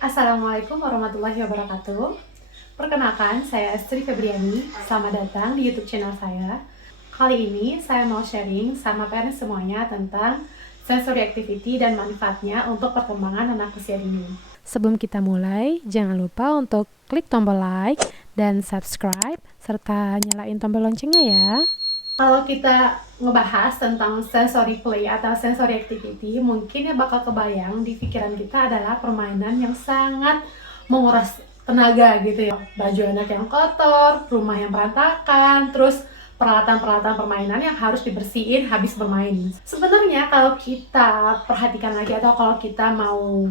Assalamualaikum warahmatullahi wabarakatuh. Perkenalkan, saya Estri Febriani. Selamat datang di YouTube channel saya. Kali ini saya mau sharing sama parents semuanya tentang sensory activity dan manfaatnya untuk perkembangan anak usia dini. Sebelum kita mulai, jangan lupa untuk klik tombol like dan subscribe, serta nyalain tombol loncengnya ya. Kalau kita ngebahas tentang sensory play atau sensory activity, mungkin yang bakal kebayang di pikiran kita adalah permainan yang sangat menguras tenaga gitu ya. Baju anak yang kotor, rumah yang berantakan, terus peralatan-peralatan permainan yang harus dibersihin habis bermain. Sebenarnya kalau kita perhatikan lagi atau kalau kita mau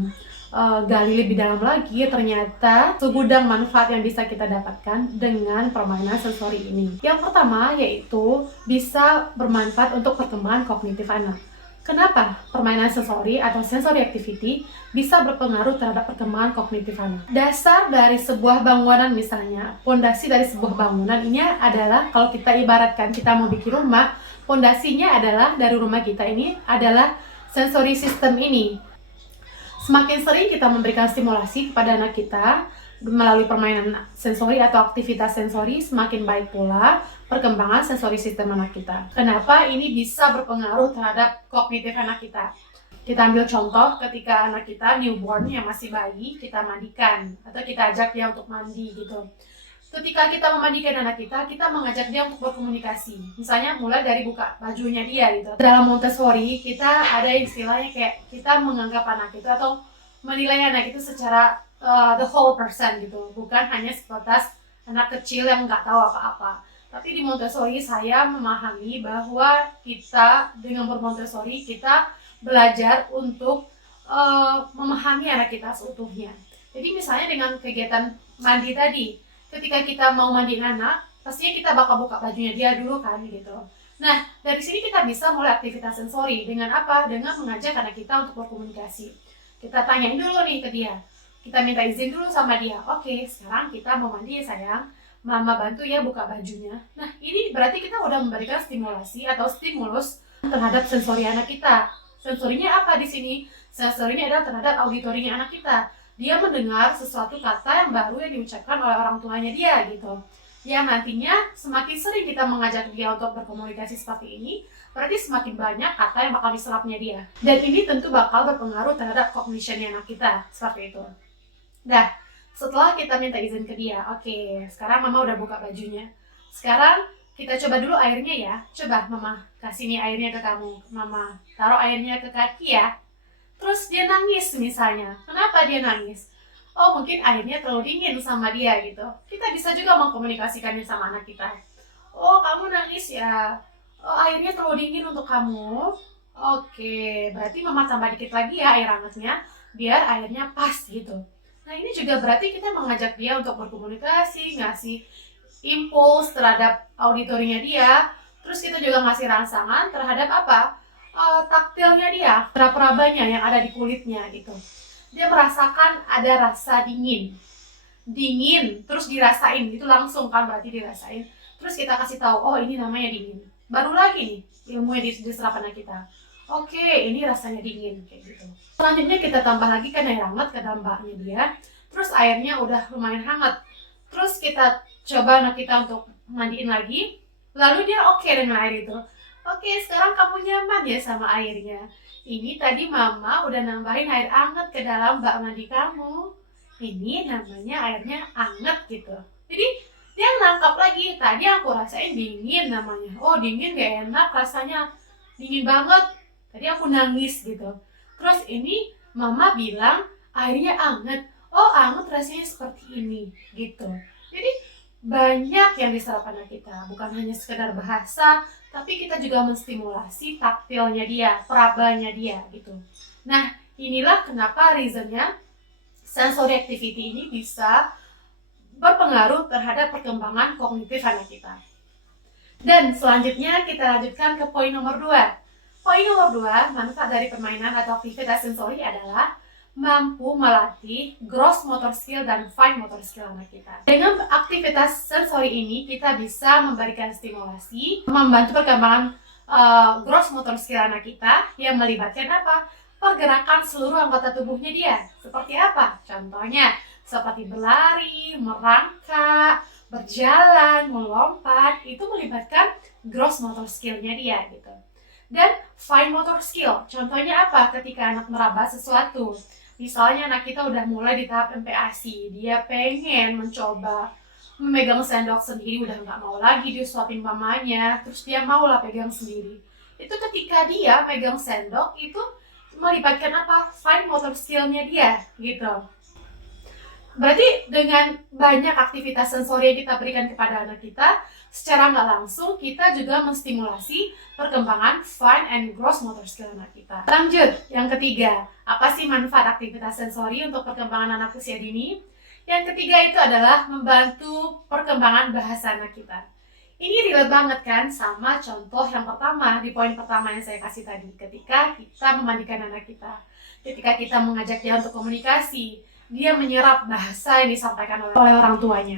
gali lebih dalam lagi, ternyata segudang manfaat yang bisa kita dapatkan dengan permainan sensori ini. Yang pertama yaitu bisa bermanfaat untuk perkembangan kognitif anak. Kenapa permainan sensori atau sensory activity bisa berpengaruh terhadap perkembangan kognitif anak? Dasar dari sebuah bangunan misalnya, pondasi dari sebuah bangunan ini adalah, kalau kita ibaratkan kita mau bikin rumah, pondasinya adalah dari rumah kita ini adalah sensory system ini. Semakin sering kita memberikan stimulasi kepada anak kita melalui permainan sensori atau aktivitas sensori, semakin baik pula perkembangan sensori sistem anak kita. Kenapa ini bisa berpengaruh terhadap kognitif anak kita? Kita ambil contoh ketika anak kita newborn yang masih bayi, kita mandikan atau kita ajak dia untuk mandi gitu. Ketika kita memandikan anak kita mengajak dia untuk berkomunikasi. Misalnya mulai dari buka bajunya dia gitu. Dalam Montessori, kita ada istilahnya kayak kita menganggap anak itu atau menilai anak itu secara the whole person gitu. Bukan hanya sebatas anak kecil yang nggak tahu apa-apa. Tapi di Montessori saya memahami bahwa kita dengan bermontessori kita belajar untuk memahami anak kita seutuhnya. Jadi misalnya dengan kegiatan mandi tadi, ketika kita mau mandiin anak, pastinya kita bakal buka bajunya dia dulu kan gitu. Nah, dari sini kita bisa mulai aktivitas sensori dengan apa? Dengan mengajak anak kita untuk berkomunikasi. Kita tanyain dulu nih ke dia. Kita minta izin dulu sama dia. Oke, sekarang kita mau mandi ya sayang. Mama bantu ya buka bajunya. Nah, ini berarti kita udah memberikan stimulasi atau stimulus terhadap sensori anak kita. Sensorinya apa di sini? Sensorinya adalah terhadap auditorinya anak kita. Dia mendengar sesuatu kata yang baru yang diucapkan oleh orang tuanya dia gitu. Yang nantinya semakin sering kita mengajak dia untuk berkomunikasi seperti ini, berarti semakin banyak kata yang bakal diserapnya dia. Dan ini tentu bakal berpengaruh terhadap cognition-nya anak kita, seperti itu. Nah, setelah kita minta izin ke dia, oke, sekarang mama udah buka bajunya. Sekarang kita coba dulu airnya ya. Coba mama kasih nih airnya ke kamu. Mama taruh airnya ke kaki ya. Terus dia nangis misalnya. Kenapa dia nangis? Oh, mungkin airnya terlalu dingin sama dia gitu. Kita bisa juga mengkomunikasikannya sama anak kita. Oh, kamu nangis ya. Oh, airnya terlalu dingin untuk kamu. Oke, berarti mama tambah dikit lagi ya air hangatnya, biar airnya pas gitu. Nah, ini juga berarti kita mengajak dia untuk berkomunikasi, ngasih impuls terhadap auditorinya dia. Terus kita juga ngasih rangsangan terhadap apa? Taktilnya dia, peraba-perabanya yang ada di kulitnya gitu. Dia merasakan ada rasa dingin, terus dirasain, itu langsung kan berarti dirasain. Terus kita kasih tahu, oh ini namanya dingin. Baru lagi nih ilmu yang diserap anak kita. Oke, ini rasanya dingin kayak gitu. Selanjutnya kita tambah lagi kan air hangat ke dalam baknya dia. Terus airnya udah lumayan hangat. Terus kita coba anak kita untuk mandiin lagi. Lalu dia oke dengan air itu. Oke, sekarang kamu nyaman ya sama airnya. Ini tadi mama udah nambahin air hangat ke dalam bak mandi kamu. Ini namanya airnya hangat gitu. Jadi dia nangkap lagi. Tadi aku rasain dingin namanya. Oh, dingin gak enak rasanya. Dingin banget. Tadi aku nangis gitu. Terus ini mama bilang airnya hangat. Oh, hangat rasanya seperti ini gitu. Jadi banyak yang diserap anak kita, bukan hanya sekedar bahasa, tapi kita juga menstimulasi taktilnya dia, perabanya dia gitu. Nah, inilah kenapa reasonnya sensory activity ini bisa berpengaruh terhadap perkembangan kognitif anak kita. Dan selanjutnya kita lanjutkan ke poin nomor 2. Poin nomor 2, manfaat dari permainan atau aktivitas sensori adalah mampu melatih gross motor skill dan fine motor skill anak kita. Dengan aktivitas sensori ini, kita bisa memberikan stimulasi, membantu perkembangan gross motor skill anak kita yang melibatkan apa? pergerakan seluruh anggota tubuhnya dia. Seperti apa? Contohnya, seperti berlari, merangkak, berjalan, melompat, itu melibatkan gross motor skill-nya dia gitu. Dan fine motor skill, contohnya apa? Ketika anak meraba sesuatu. Misalnya anak kita udah mulai di tahap MPASI, dia pengen mencoba memegang sendok sendiri, udah nggak mau lagi dia suapin mamanya, terus dia mau lah pegang sendiri. Itu ketika dia megang sendok, itu melibatkan apa? Fine motor skill-nya dia gitu. Berarti dengan banyak aktivitas sensori yang kita berikan kepada anak kita, secara nggak langsung kita juga menstimulasi perkembangan fine and gross motor skill anak kita. Lanjut, yang ketiga, apa sih manfaat aktivitas sensori untuk perkembangan anak usia dini? Yang ketiga itu adalah membantu perkembangan bahasa anak kita. Ini relate banget kan sama contoh yang pertama, di poin pertama yang saya kasih tadi. Ketika kita memandikan anak kita, ketika kita mengajak dia untuk komunikasi, dia menyerap bahasa yang disampaikan oleh orang tuanya.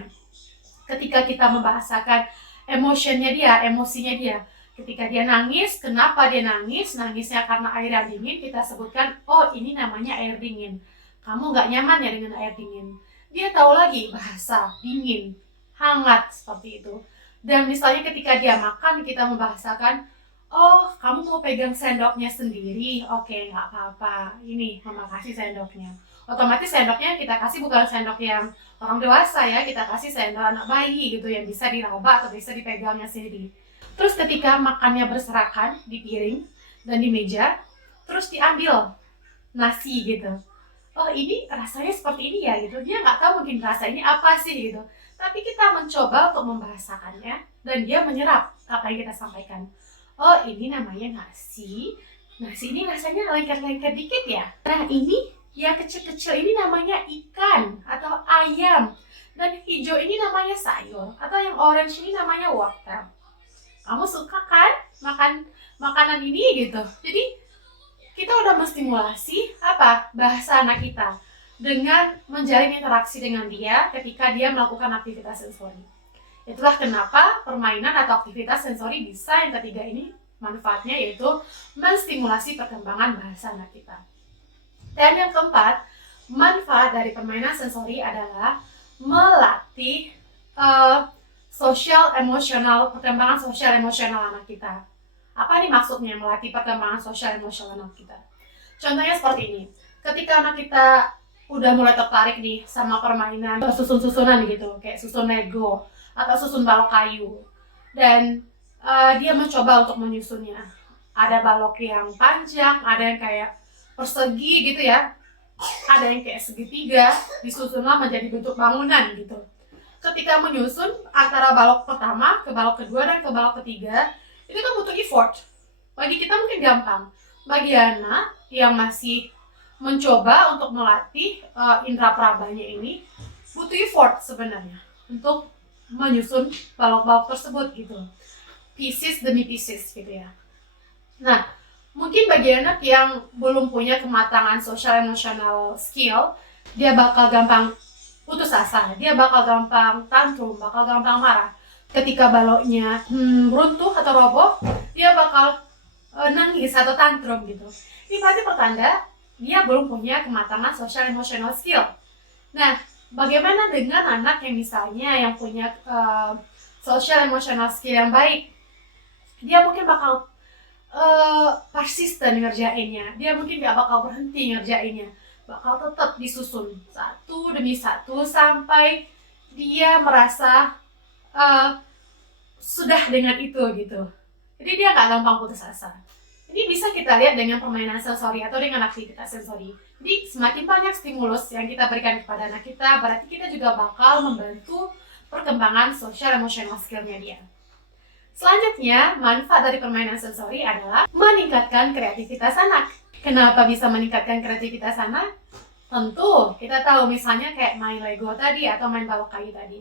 Ketika kita membahasakan emosinya dia, ketika dia nangis, kenapa dia nangis? Nangisnya karena air yang dingin, kita sebutkan, oh ini namanya air dingin. Kamu nggak nyaman ya dengan air dingin. Dia tahu lagi bahasa dingin, hangat, seperti itu. Dan misalnya ketika dia makan, kita membahasakan, oh kamu mau pegang sendoknya sendiri, oke nggak apa-apa, ini mama kasih sendoknya. Otomatis sendoknya kita kasih bukan sendok yang orang dewasa ya, kita kasih sendok anak bayi gitu yang bisa diraba atau bisa dipegangnya sendiri. Terus ketika makannya berserakan di piring dan di meja, terus diambil nasi gitu. Oh ini rasanya seperti ini ya gitu, dia nggak tahu mungkin rasa ini apa sih gitu. Tapi kita mencoba untuk membahasakannya dan dia menyerap apa yang kita sampaikan. Oh ini namanya nasi, nasi ini rasanya lengket-lengket dikit ya. Nah ini yang kecil-kecil ini namanya ikan atau ayam. Dan hijau ini namanya sayur atau yang orange ini namanya wortel. Kamu suka kan makan makanan ini gitu. Jadi kita udah menstimulasi apa? Bahasa anak kita dengan menjalin interaksi dengan dia ketika dia melakukan aktivitas sensori. Itulah kenapa permainan atau aktivitas sensori bisa yang ketiga ini manfaatnya yaitu menstimulasi perkembangan bahasa anak kita. Dan yang keempat, manfaat dari permainan sensori adalah melatih perkembangan sosial emosional anak kita. Apa nih maksudnya melatih perkembangan sosial emosional anak kita? Contohnya seperti ini, ketika anak kita udah mulai tertarik nih sama permainan susun-susunan gitu, kayak susun Lego atau susun balok kayu, dan dia mencoba untuk menyusunnya. Ada balok yang panjang, ada yang kayak persegi gitu ya, ada yang kayak segitiga, disusunlah menjadi bentuk bangunan gitu. Ketika menyusun antara balok pertama ke balok kedua dan ke balok ketiga, itu kan butuh effort. Bagi kita mungkin gampang, bagi anak yang masih mencoba untuk melatih indera perabanya ini butuh effort sebenarnya untuk menyusun balok-balok tersebut gitu, pieces demi pieces gitu ya. Nah, mungkin bagi anak yang belum punya kematangan social emotional skill, dia bakal gampang putus asa, dia bakal gampang tantrum, bakal gampang marah. Ketika baloknya runtuh atau roboh, dia bakal nangis atau tantrum gitu. Ini berarti pertanda dia belum punya kematangan social emotional skill. Nah, bagaimana dengan anak yang misalnya yang punya social emotional skill yang baik? Dia mungkin bakal persisten ngerjainnya. Dia mungkin gak bakal berhenti ngerjainnya. Bakal tetap disusun satu demi satu sampai dia merasa sudah dengan itu gitu. Jadi dia gak gampang putus asa. Ini bisa kita lihat dengan permainan sensori atau dengan aktivitas sensori. Jadi semakin banyak stimulus yang kita berikan kepada anak kita, berarti kita juga bakal membantu perkembangan social emotional skill-nya dia. Selanjutnya, manfaat dari permainan sensori adalah meningkatkan kreativitas anak. Kenapa bisa meningkatkan kreativitas anak? Tentu, kita tahu misalnya kayak main Lego tadi atau main balok kayu tadi.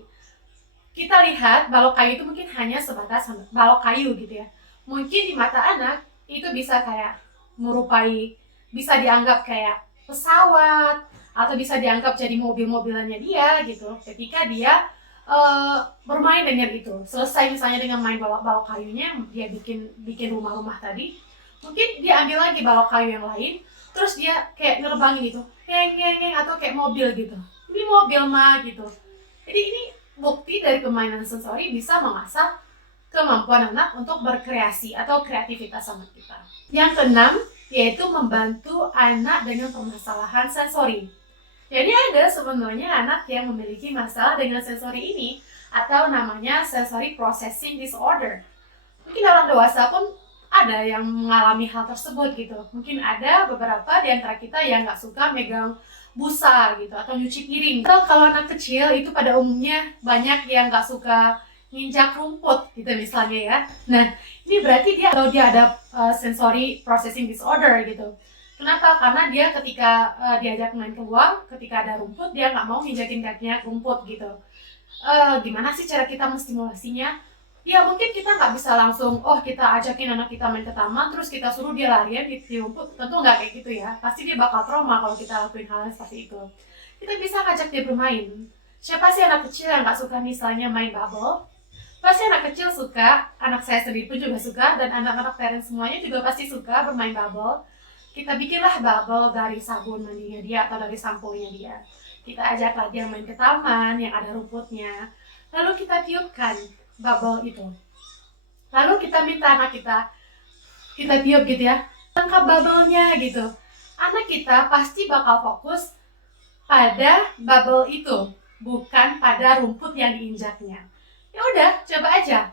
Kita lihat balok kayu itu mungkin hanya sebatas balok kayu gitu ya. Mungkin di mata anak, itu bisa kayak bisa dianggap kayak pesawat, atau bisa dianggap jadi mobil-mobilannya dia gitu. Ketika dia bermain dengan itu, selesai misalnya dengan main balok kayunya, dia bikin rumah-rumah tadi, mungkin dia ambil lagi balok kayu yang lain, terus dia kayak nerbangin gitu, ngeng atau kayak mobil gitu. Ini mobil mah gitu. Jadi ini bukti dari permainan sensori bisa mengasah kemampuan anak untuk berkreasi atau kreativitas sama kita. Yang keenam, yaitu membantu anak dengan permasalahan sensori. Jadi ada sebenarnya anak yang memiliki masalah dengan sensori ini atau namanya sensory processing disorder. Mungkin orang dewasa pun ada yang mengalami hal tersebut gitu. Mungkin ada beberapa di antara kita yang nggak suka megang busa gitu atau nyuci piring. Atau kalau anak kecil itu pada umumnya banyak yang nggak suka nginjak rumput gitu misalnya ya. Nah ini berarti dia ada sensory processing disorder gitu. Kenapa? Karena dia ketika diajak main keluar, ketika ada rumput dia nggak mau nginjakin kakinya rumput gitu. Gimana sih cara kita menstimulasinya? Ya mungkin kita nggak bisa langsung, kita ajakin anak kita main ke taman, terus kita suruh dia larian di rumput. Tentu nggak kayak gitu ya. Pasti dia bakal trauma kalau kita lakuin hal yang seperti itu. Kita bisa ngajak dia bermain. Siapa sih anak kecil yang nggak suka misalnya main bubble? Pasti anak kecil suka, anak saya sendiri pun juga suka, dan anak-anak parents semuanya juga pasti suka bermain bubble. Kita bikinlah bubble dari sabun mandinya dia atau dari sampo-nya dia. Kita ajaklah dia main ke taman yang ada rumputnya. Lalu kita tiupkan bubble itu. Lalu kita minta anak kita tiup gitu ya, tangkap bubble-nya gitu. Anak kita pasti bakal fokus pada bubble itu, bukan pada rumput yang diinjaknya. Ya udah, coba aja.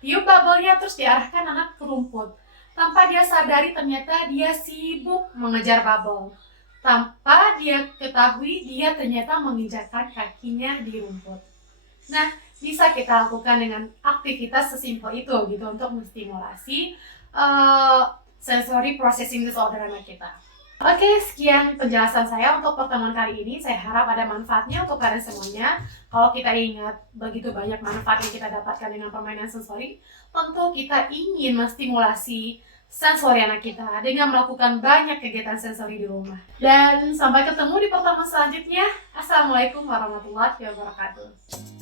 Tiup bubble-nya terus diarahkan anak ke rumput. Tanpa dia sadari ternyata dia sibuk mengejar bubble. Tanpa dia ketahui dia ternyata menginjakkan kakinya di rumput. Nah, bisa kita lakukan dengan aktivitas sesimpel itu gitu untuk menstimulasi sensory processing disorder anak kita. Oke, sekian penjelasan saya untuk pertemuan kali ini. Saya harap ada manfaatnya untuk kalian semuanya. Kalau kita ingat begitu banyak manfaat yang kita dapatkan dengan permainan sensori, tentu kita ingin menstimulasi sensori anak kita dengan melakukan banyak kegiatan sensori di rumah. Dan sampai ketemu di pertemuan selanjutnya. Assalamualaikum warahmatullahi wabarakatuh.